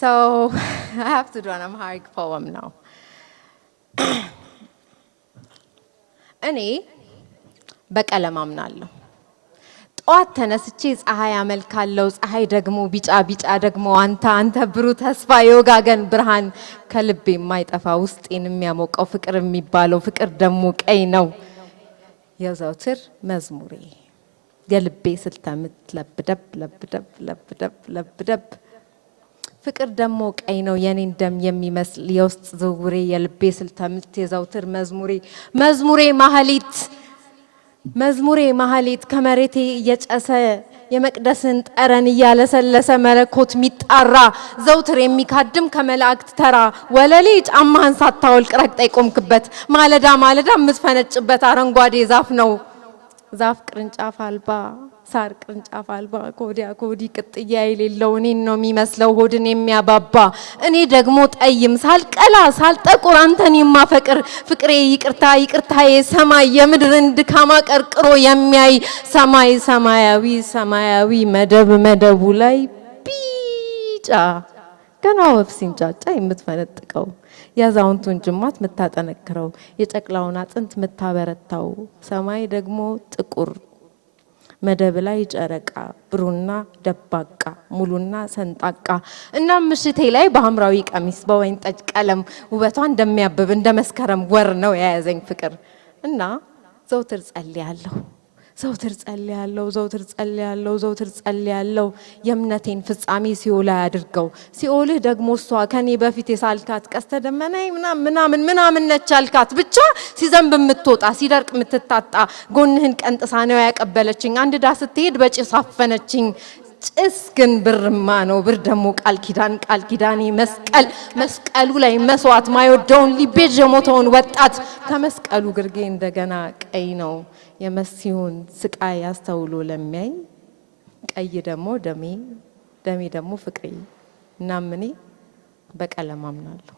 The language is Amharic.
So I have to do an Amharic poem now. እኔ በቀለም አምናለሁ ጧት ተነስቼ ፀሐይ አመልካለሁ ፀሐይ ደግሞ ቢጫ ቢጫ ደግሞ አንተ ብሩህ ተስፋ የወጋገን ብርሃን ከልቤ የማይጠፋ ውስጤን የሚያሞቀው ፍቅር የሚባለው ፍቅር ደግሞ ቀይ ነው የዘውትር መዝሙሬ የልቤ ስልተምት ለብደብ ለብደብ ለብደብ ለብደብ ፍቅር ደግሞ ቀይ ነው የኔን ደም የሚመስል የውስጥ ዝውውሬ የልቤ ስልተምት የዘውትር መዝሙሬ ማህሌት ከመሬቴ እየጨሰ የመቅደስን ጠረን እያለሰለሰ መለኮት ሚጣራ ዘውትር የሚካድም ከመላእክት ተራ ወለሌ ጫማህን ሳታወልቅ ረግጠህ የቆምክበት ማለዳ የምትፈነጭበት አረንጓዴ ዛፍ ነው ዛፍ ቅርንጫፍ አልባ ሳር ቅርንጫፍ አልባ ኮዲያ ኮዲ ቅጥያ የሌለው እኔን ነው የሚመስለው ሆድን የሚያባባ እኔ ደግሞ ጠይም ሳልቀላ ሳልጠቁር አንተን የማፈቅር ፍቅሬ ይቅርታዬ ሰማይ የምድርን ድካማ ቀርቅሮ የሚያይ ሰማያዊ መደቡ ላይ ቢጫ ገና ወፍ ሲንጫጫ የምትፈነጥቀው ያዛውንቱን ጅማት ምታጠነክረው የጨቅላውን አጥንት ምታበረታው ሰማይ ደግሞ ጥቁር መደብ ላይ ጨረቃ ብሩና ደባቃ ሙሉና ሰንጣቃ እና ምሽቴ ላይ በሐምራዊ ቀሚስ በወይን ጠጅ ቀለም ውበቷ እንደሚያብብ እንደ መስከረም ወር ነው የያዘኝ ፍቅር እና ዘውትር ጸልያለሁ የእምነቴን ፍጻሜ ሲኦል ያድርገው ሲኦልህ ደግሞ እሷ ከኔ በፊት የሳልካት ቀስተ ደመናይ ምናምን ነች አልካት ብቻ ሲዘንብ የምትወጣ ሲደርቅ የምትታጣ ጎንህን ቀንጥሳ ነው ያቀበለችኝ አንድ ዳ ስትሄድ በጭስ አፈነችኝ ጭስ ግን ብርማ ነው ብር ደግሞ ቃል ኪዳኔ መስቀሉ ላይ መስዋዕት ማይወደውን ሊቤዥ የሞተውን ወጣት ከመስቀሉ ግርጌ እንደገና ቀይ ነው የመሲሁን ስቃይ አስተውሎ ለሚያይ ቀይ ደግሞ ደሜ ደግሞ ፍቅሬ እና እኔ በቀለም አምናለሁ